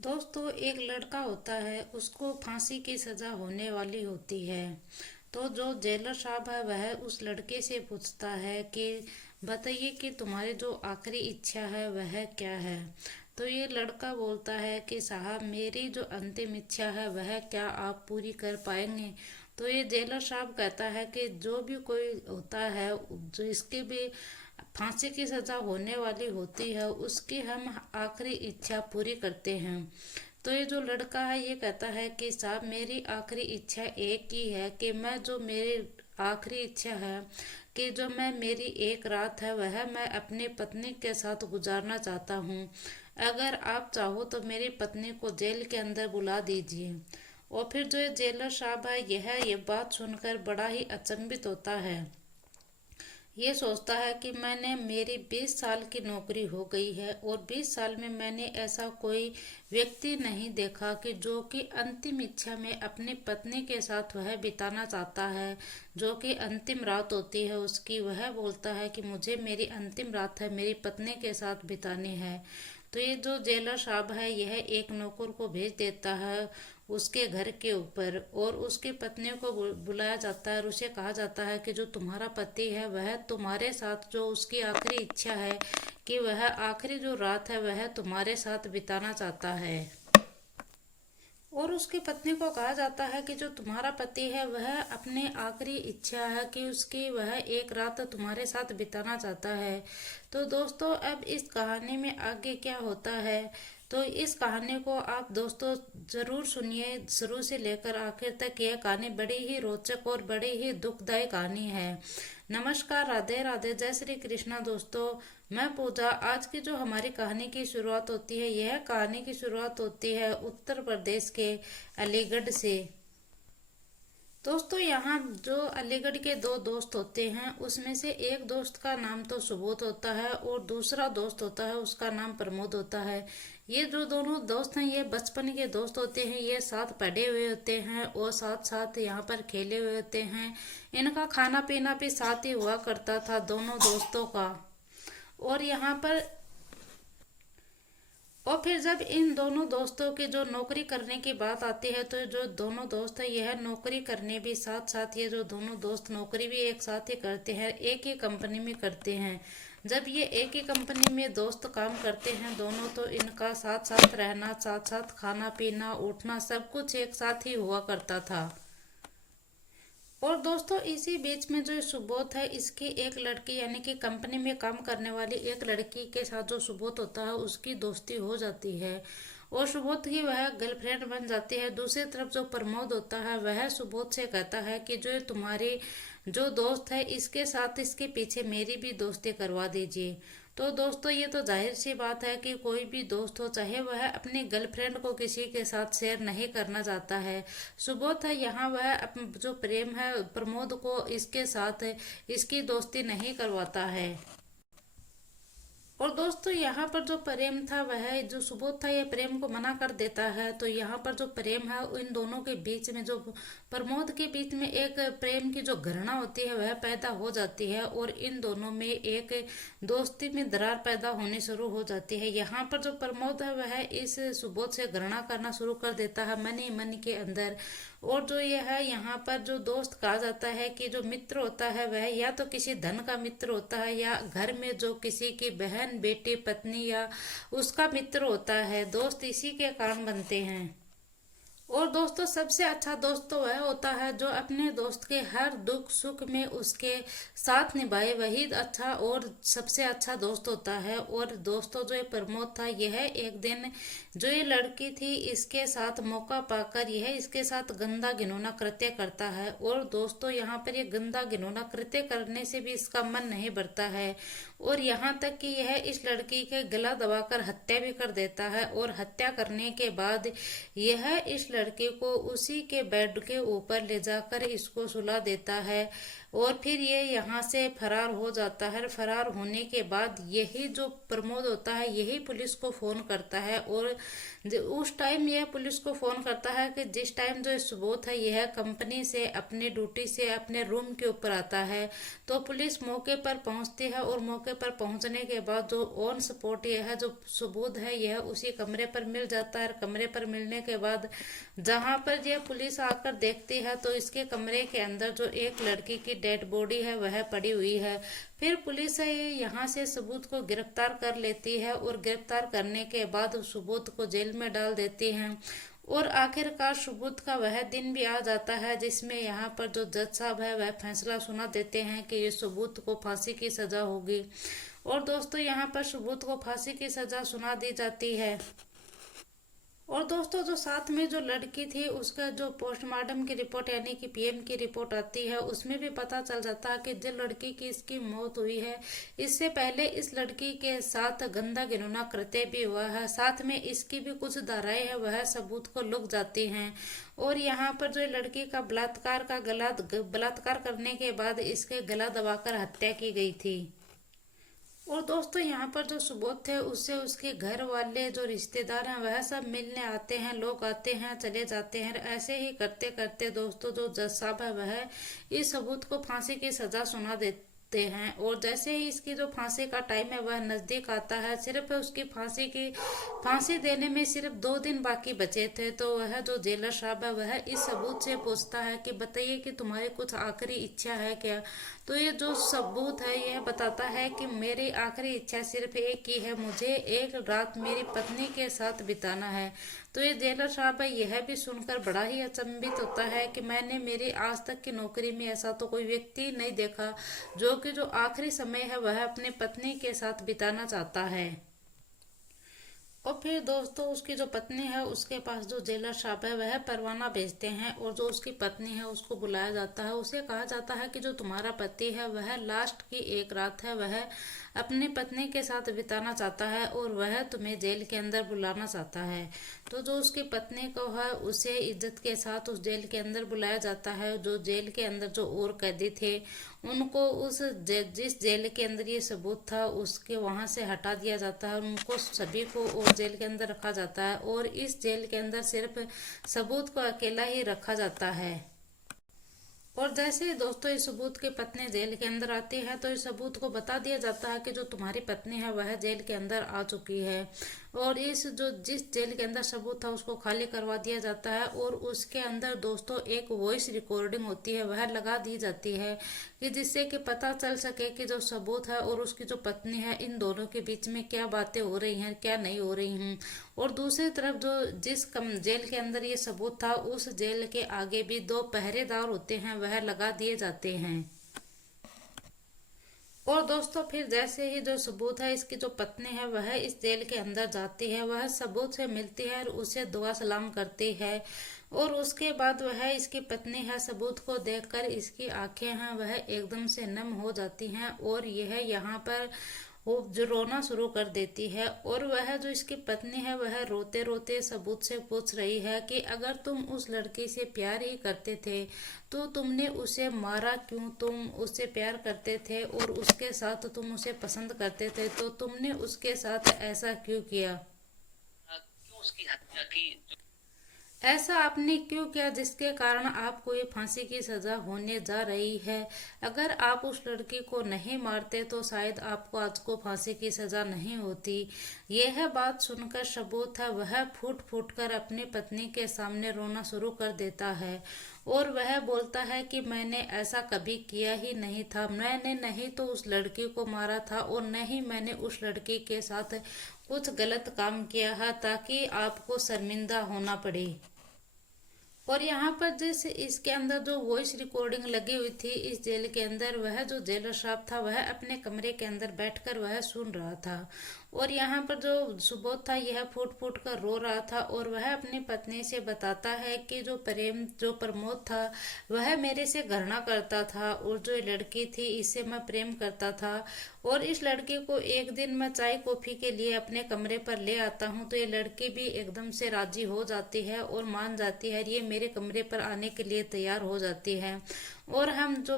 दोस्तों, एक लड़का होता है, उसको फांसी की सजा होने वाली होती है। तो जो जेलर साहब है वह उस लड़के से पूछता है कि बताइए कि तुम्हारी जो आखिरी इच्छा है वह क्या है। तो ये लड़का बोलता है कि साहब, मेरी जो अंतिम इच्छा है वह क्या आप पूरी कर पाएंगे। तो ये जेलर साहब कहता है कि जो भी कोई होता है, जो इसके भी फांसी की सजा होने वाली होती है, उसकी हम आखिरी इच्छा पूरी करते हैं। तो ये जो लड़का है ये कहता है कि साहब, मेरी आखिरी इच्छा एक ही है कि मैं जो मेरी आखिरी इच्छा है कि जो मैं मेरी एक रात है वह मैं अपनी पत्नी के साथ गुजारना चाहता हूँ। अगर आप चाहो तो मेरी पत्नी को जेल के अंदर बुला दीजिए। और फिर जो ये जेलर साहब है यह ये बात सुनकर बड़ा ही अचंभित होता है। ये सोचता है कि मैंने मेरी 20 साल की नौकरी हो गई है और 20 साल में मैंने ऐसा कोई व्यक्ति नहीं देखा कि जो कि अंतिम इच्छा में अपनी पत्नी के साथ वह बिताना चाहता है। जो कि अंतिम रात होती है उसकी, वह बोलता है कि मुझे मेरी अंतिम रात है मेरी पत्नी के साथ बितानी है। तो ये जो जेलर साहब है यह एक नौकर को भेज देता है उसके घर के ऊपर, और उसकी पत्नी को बुलाया जाता है और उसे कहा जाता है कि जो तुम्हारा पति है वह तुम्हारे साथ, जो उसकी आखिरी इच्छा है कि वह आखिरी जो रात है वह तुम्हारे साथ बिताना चाहता है। और उसकी पत्नी को कहा जाता है कि जो तुम्हारा पति है वह अपनी आखिरी इच्छा है कि उसकी वह एक रात तुम्हारे साथ बिताना चाहता है। तो दोस्तों, अब इस कहानी में आगे क्या होता है, तो इस कहानी को आप दोस्तों जरूर सुनिए शुरू से लेकर आखिर तक। यह कहानी बड़ी ही रोचक और बड़ी ही दुखदायी कहानी है। नमस्कार, राधे राधे, जय श्री कृष्णा दोस्तों। मैं पूजा। आज की जो हमारी कहानी की शुरुआत होती है, यह कहानी की शुरुआत होती है उत्तर प्रदेश के अलीगढ़ से। दोस्तों, यहाँ जो अलीगढ़ के दो दोस्त होते हैं उसमें से एक दोस्त का नाम तो सुबोध होता है और दूसरा दोस्त होता है उसका नाम प्रमोद होता है। ये जो दोनों दोस्त हैं ये बचपन के दोस्त होते हैं, ये साथ पढ़े हुए होते हैं और साथ साथ यहाँ पर खेले हुए होते हैं। इनका खाना पीना भी साथ ही हुआ करता था दोनों दोस्तों का। और यहाँ पर और फिर जब इन दोनों दोस्तों की जो नौकरी करने की बात आती है, तो जो दोनों दोस्त है यह नौकरी करने भी साथ साथ, ये जो दोनों दोस्त नौकरी भी एक साथ ही करते हैं, एक ही कंपनी में करते हैं। जब ये एक ही कंपनी में दोस्त काम करते हैं दोनों, तो इनका साथ साथ रहना, साथ साथ खाना पीना उठना सब कुछ एक साथ ही हुआ करता था। और दोस्तों, इसी बीच में जो सुबोध है इसकी एक लड़की, यानी कि कंपनी में काम करने वाली एक लड़की के साथ जो सुबोध होता है उसकी दोस्ती हो जाती है और सुबोध की वह गर्लफ्रेंड बन जाती है। दूसरी तरफ जो प्रमोद होता है वह सुबोध से कहता है कि जो तुम्हारी जो दोस्त है इसके साथ इसके पीछे मेरी भी दोस्ती करवा दीजिए। तो दोस्तों, ये तो जाहिर सी बात है कि कोई भी दोस्त हो, चाहे वह अपनी गर्लफ्रेंड को किसी के साथ शेयर नहीं करना चाहता है। सुबोध है यहाँ वह जो प्रेम है प्रमोद को इसके साथ इसकी दोस्ती नहीं करवाता है। और दोस्तों, यहाँ पर जो प्रेम था वह जो सुबोध था ये प्रेम को मना कर देता है। तो यहाँ पर जो प्रेम है इन दोनों के बीच में, जो प्रमोद के बीच में एक प्रेम की जो घृणा होती है वह पैदा हो जाती है और इन दोनों में एक दोस्ती में दरार पैदा होनी शुरू हो जाती है। यहाँ पर जो प्रमोद है वह इस सुबोध से घृणा करना शुरू कर देता है मन ही मन के अंदर। और जो ये है यहाँ पर जो दोस्त कहा जाता है कि जो मित्र होता है वह या तो किसी धन का मित्र होता है या घर में जो किसी की बहन बेटी पत्नी या उसका मित्र होता है। दोस्त इसी के कारण बनते हैं। और दोस्तों, सबसे अच्छा दोस्त तो वह होता है जो अपने दोस्त के हर दुख सुख में उसके साथ निभाए, वही अच्छा और सबसे अच्छा दोस्त होता है। और दोस्तों, जो ये प्रमोद था यह एक दिन जो ये लड़की थी इसके साथ मौका पाकर यह इसके साथ गंदा घिनौना कृत्य करता है। और दोस्तों, यहाँ पर ये गंदा घिनौना कृत्य करने से भी इसका मन नहीं भरता है और यहाँ तक कि यह इस लड़की के गला दबाकर हत्या भी कर देता है। और हत्या करने के बाद यह इस लड़के को उसी के बेड के ऊपर ले जाकर इसको सुला देता है और फिर ये यहाँ से फरार हो जाता है। फरार होने के बाद यही जो प्रमोद होता है यही पुलिस को फोन करता है और उस टाइम यह पुलिस को फोन करता है कि जिस टाइम जो सुबोध है यह कंपनी से अपनी ड्यूटी से अपने रूम के ऊपर आता है। तो पुलिस मौके पर पहुंचती है और मौके मौके पर पहुंचने के बाद जो ऑन स्पॉट यह जो सबूत है यह उसी कमरे पर मिल जाता है। कमरे पर मिलने के बाद जहां पर यह पुलिस आकर देखती है तो इसके कमरे के अंदर जो एक लड़की की डेड बॉडी है वह पड़ी हुई है। फिर पुलिस है यहाँ से सबूत को गिरफ्तार कर लेती है और गिरफ्तार करने के बाद उस सबूत को जेल में डाल देती है। और आखिरकार सबूत का वह दिन भी आ जाता है जिसमें यहाँ पर जो जज साहब है वह फैसला सुना देते हैं कि ये सबूत को फांसी की सजा होगी। और दोस्तों यहाँ पर सबूत को फांसी की सजा सुना दी जाती है। और दोस्तों जो साथ में जो लड़की थी उसका जो पोस्टमार्टम की रिपोर्ट यानी कि पीएम की रिपोर्ट आती है उसमें भी पता चल जाता है कि जो लड़की की इसकी मौत हुई है इससे पहले इस लड़की के साथ गंदा घिनौना कृत्य भी हुआ है। साथ में इसकी भी कुछ धाराएं है वह सबूत को लुक जाती हैं। और यहाँ पर जो लड़की का बलात्कार करने के बाद इसके गला दबाकर हत्या की गई थी। और दोस्तों यहाँ पर जो सबूत थे उससे उसके घर वाले जो रिश्तेदार हैं वह सब मिलने आते हैं, लोग आते हैं चले जाते हैं। ऐसे ही करते करते दोस्तों जो जज साहब है वह इस सबूत को फांसी की सजा सुना देते हैं। और जैसे ही इसकी जो फांसी का टाइम है वह नजदीक आता है, सिर्फ उसकी फांसी देने में सिर्फ 2 दिन बाकी बचे थे, तो वह जो जेलर साहब है वह इस सबूत से पूछता है कि बताइए कि तुम्हारी कुछ आखिरी इच्छा है क्या। तो ये जो सबूत है यह बताता है कि मेरी आखिरी इच्छा सिर्फ एक ही है, मुझे एक रात मेरी पत्नी के साथ बिताना है। तो ये जेलर साहब है यह भी सुनकर बड़ा ही अचंभित होता है कि मैंने मेरी आज तक की नौकरी में ऐसा तो कोई व्यक्ति नहीं देखा जो कि जो आखिरी समय है वह अपने पत्नी के साथ बिताना चाहता है। और फिर दोस्तों उसकी जो पत्नी है उसके पास जो जेलर साहब है वह परवाना भेजते हैं और जो उसकी पत्नी है उसको बुलाया जाता है। उसे कहा जाता है कि जो तुम्हारा पति है वह लास्ट की एक रात है वह अपनी पत्नी के साथ बिताना चाहता है और वह तुम्हें जेल के अंदर बुलाना चाहता है। तो जो उसकी पत्नी को है उसे इज्जत के साथ उस जेल के अंदर बुलाया जाता है। जो जेल के अंदर जो और कैदी थे उनको जिस जेल के अंदर ये सबूत था उसके वहां से हटा दिया जाता है। उनको सभी को और जेल के अंदर रखा जाता है और इस जेल के अंदर सिर्फ सबूत को अकेला ही रखा जाता है। और जैसे ही दोस्तों इस सबूत की पत्नी जेल के अंदर आती है तो इस सबूत को बता दिया जाता है कि जो तुम्हारी पत्नी है वह जेल के अंदर आ चुकी है। और जिस जेल के अंदर सबूत था उसको खाली करवा दिया जाता है और उसके अंदर दोस्तों एक वॉइस रिकॉर्डिंग होती है वह लगा दी जाती है कि जिससे कि पता चल सके कि जो सबूत है और उसकी जो पत्नी है इन दोनों के बीच में क्या बातें हो रही हैं क्या नहीं हो रही हैं। और दूसरी तरफ जो जिस जेल के अंदर ये सबूत था उस जेल के आगे भी 2 पहरेदार होते हैं वह लगा दिए जाते हैं। और दोस्तों फिर जैसे ही जो सबूत है इसकी जो पत्नी है वह इस जेल के अंदर जाती है, वह सबूत से मिलती है और उसे दुआ सलाम करती है। और उसके बाद वह इसकी पत्नी है सबूत को देखकर इसकी आंखें हैं वह एकदम से नम हो जाती हैं और यह यहाँ पर वो जो रोना शुरू कर देती है। और वह जो इसकी पत्नी है वह रोते रोते सबूत से पूछ रही है कि अगर तुम उस लड़की से प्यार ही करते थे तो तुमने उसे मारा क्यों। तुम उससे प्यार करते थे और उसके साथ तुम उसे पसंद करते थे तो तुमने उसके साथ ऐसा क्यों किया, क्यों उसकी हत्या की। ऐसा आपने क्यों किया जिसके कारण आपको ये फांसी की सजा होने जा रही है। अगर आप उस लड़की को नहीं मारते तो शायद आपको आज को फांसी की सजा नहीं होती। यह बात सुनकर सबूत है वह फूट फूट कर अपनी पत्नी के सामने रोना शुरू कर देता है और वह बोलता है कि मैंने ऐसा कभी किया ही नहीं था, मैंने नहीं तो उस लड़की को मारा था और न ही मैंने उस लड़की के साथ कुछ गलत काम किया है ताकि आपको शर्मिंदा होना पड़े। और यहाँ पर जिस इसके अंदर जो वॉइस रिकॉर्डिंग लगी हुई थी इस जेल के अंदर वह जो जेलर साहब था वह अपने कमरे के अंदर बैठकर वह सुन रहा था। और यहाँ पर जो सुबोध था यह फूट फूट कर रो रहा था और वह अपनी पत्नी से बताता है कि जो प्रमोद था वह मेरे से घृणा करता था और जो लड़की थी इससे मैं प्रेम करता था और इस लड़की को एक दिन मैं चाय कॉफी के लिए अपने कमरे पर ले आता हूँ तो ये लड़की भी एकदम से राजी हो जाती है और मान जाती है, ये मेरे कमरे पर आने के लिए तैयार हो जाती है। और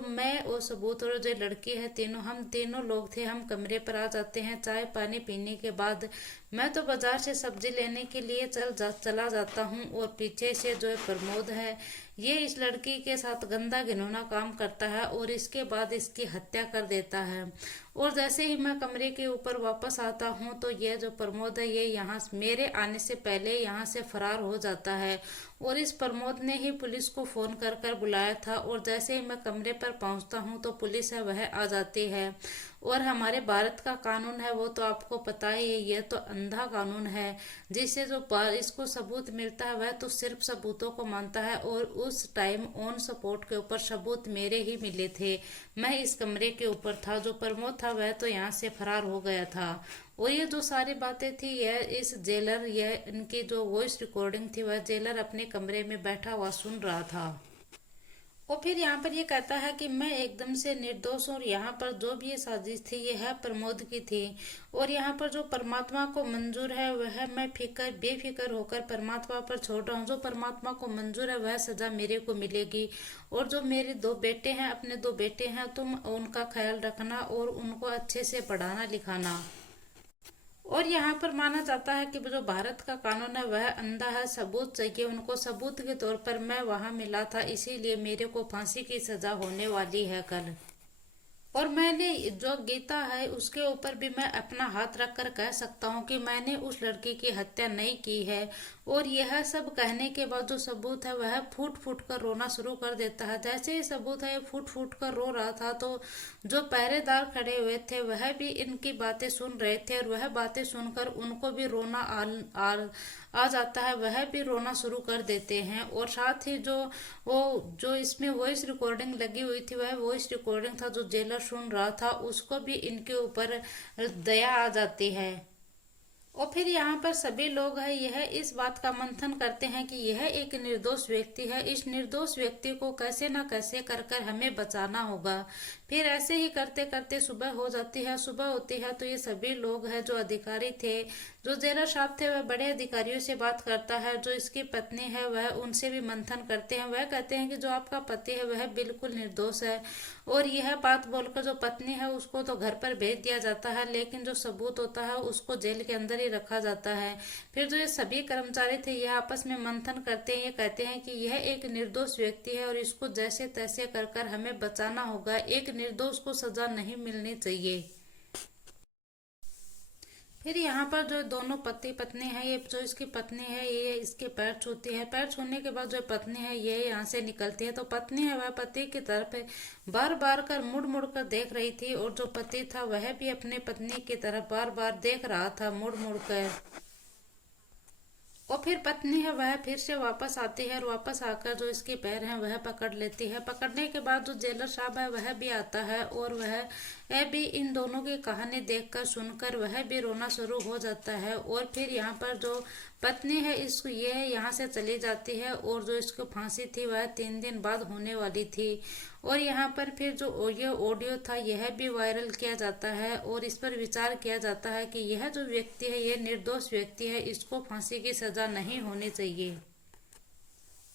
मैं और सबूत और जो लड़की है हम तीनों लोग थे, हम कमरे पर आ जाते हैं। चाय पानी पीने के बाद मैं तो बाजार से सब्जी लेने के लिए चला जाता हूँ और पीछे से जो प्रमोद है ये इस लड़की के साथ गंदा घिनौना काम करता है और इसके बाद इसकी हत्या कर देता है। और जैसे ही मैं कमरे के ऊपर वापस आता हूँ तो ये जो प्रमोद है ये यहाँ मेरे आने से पहले यहाँ से फरार हो जाता है। और इस प्रमोद ने ही पुलिस को फोन कर कर बुलाया था और जैसे ही मैं कमरे पर पहुँचता हूँ तो पुलिस है वह आ जाती है। और हमारे भारत का कानून है वो तो आपको पता ही है, ये तो अंधा कानून है जिससे जो इसको सबूत मिलता है वह तो सिर्फ सबूतों को मानता है। और उस टाइम ऑन सपोर्ट के ऊपर सबूत मेरे ही मिले थे। मैं इस कमरे के ऊपर था, जो प्रमोद था वह तो यहाँ से फरार हो गया था। और ये जो सारी बातें थी यह इस जेलर, यह इनकी जो वॉइस रिकॉर्डिंग थी वह जेलर अपने कमरे में बैठा हुआ सुन रहा था। और फिर यहाँ पर ये कहता है कि मैं एकदम से निर्दोष हूँ और यहाँ पर जो भी ये साजिश थी यह प्रमोद की थी। और यहाँ पर जो परमात्मा को मंजूर है वह मैं बेफिक्र होकर परमात्मा पर छोड़ रहा हूँ। जो परमात्मा को मंजूर है वह सजा मेरे को मिलेगी। और जो मेरे 2 बेटे हैं, अपने 2 बेटे हैं, तुम उनका ख्याल रखना और उनको अच्छे से पढ़ाना लिखाना। और यहाँ पर माना जाता है कि जो भारत का कानून है वह अंधा है, सबूत चाहिए उनको। सबूत के तौर पर मैं वहां मिला था, इसीलिए मेरे को फांसी की सजा होने वाली है कल। और मैंने जो गीता है उसके ऊपर भी मैं अपना हाथ रखकर कह सकता हूँ कि मैंने उस लड़की की हत्या नहीं की है। और यह सब कहने के बाद जो सबूत है वह फूट फूट कर रोना शुरू कर देता है। जैसे ही सबूत है फूट फूट कर रो रहा था तो जो पहरेदार खड़े हुए थे वह भी इनकी बातें सुन रहे थे और वह बातें सुनकर उनको भी रोना आ जाता है, वह भी रोना शुरू कर देते हैं। और साथ ही जो इसमें वॉइस रिकॉर्डिंग लगी हुई थी वह वॉइस रिकॉर्डिंग था जो जेलर सुन रहा था, उसको भी इनके ऊपर दया आ जाती है। और फिर यहाँ पर सभी लोग हैं यह इस बात का मंथन करते हैं कि यह एक निर्दोष व्यक्ति है, इस निर्दोष व्यक्ति को कैसे न कैसे कर कर हमें बचाना होगा। फिर ऐसे ही करते करते सुबह हो जाती है। सुबह होती है तो ये सभी लोग हैं जो अधिकारी थे, जो जेलर साहब थे वह बड़े अधिकारियों से बात करता है। जो इसकी पत्नी है वह उनसे भी मंथन करते हैं। वह कहते हैं कि जो आपका पति है वह बिल्कुल निर्दोष है। और यह बात बोलकर जो पत्नी है उसको तो घर पर भेज दिया जाता है, लेकिन जो सबूत होता है उसको जेल के अंदर ही रखा जाता है। फिर जो ये सभी कर्मचारी थे यह आपस में मंथन करते हैं, ये कहते हैं कि यह एक निर्दोष व्यक्ति है और इसको जैसे तैसे कर कर हमें बचाना होगा, एक निर्दोष को सजा नहीं मिलनी चाहिए। फिर यहाँ पर जो दोनों पति पत्नी है, ये जो इसकी पत्नी है ये इसके पैर छूती है। पैर छूने के बाद जो पत्नी है ये यहाँ से निकलती है तो पत्नी है वह पति की तरफ बार बार कर मुड़ मुड़ कर देख रही थी और जो पति था वह भी अपने पत्नी की तरफ बार बार देख रहा था मुड़ मुड़ कर। और फिर पत्नी है वह फिर से वापस आती है और वापस आकर जो इसके पैर हैं वह पकड़ लेती है। पकड़ने के बाद जो जेलर साहब है वह भी आता है और वह भी इन दोनों की कहानी देखकर सुनकर वह भी रोना शुरू हो जाता है। और फिर यहाँ पर जो पत्नी है इसको ये यहाँ से चली जाती है और जो इसको फांसी थी वह 3 दिन बाद होने वाली थी। और यहाँ पर फिर जो ये ऑडियो था यह भी वायरल किया जाता है और इस पर विचार किया जाता है कि यह जो व्यक्ति है ये निर्दोष व्यक्ति है, इसको फांसी की सजा नहीं होनी चाहिए।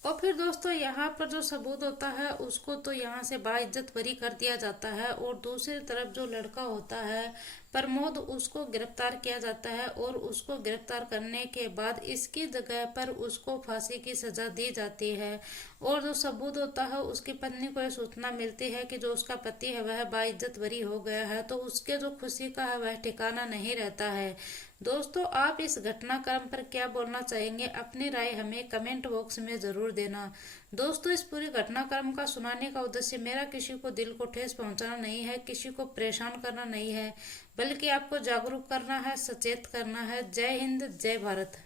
और फिर दोस्तों यहाँ पर जो सबूत होता है उसको तो यहाँ से बाइज्जत बरी कर दिया जाता है और दूसरी तरफ जो लड़का होता है प्रमोद उसको गिरफ्तार किया जाता है और उसको गिरफ्तार करने के बाद इसकी जगह पर उसको फांसी की सजा दी जाती है। और जो सबूत होता है उसकी पत्नी को यह सूचना मिलती है कि जो उसका पति है वह बाइज्जत बरी हो गया है, तो उसके जो खुशी का है वह ठिकाना नहीं रहता है। दोस्तों आप इस घटनाक्रम पर क्या बोलना चाहेंगे, अपनी राय हमें कमेंट बॉक्स में जरूर देना। दोस्तों इस पूरी घटनाक्रम का सुनाने का उद्देश्य मेरा किसी को दिल को ठेस पहुंचाना नहीं है, किसी को परेशान करना नहीं है, बल्कि आपको जागरूक करना है, सचेत करना है। जय हिंद, जय भारत।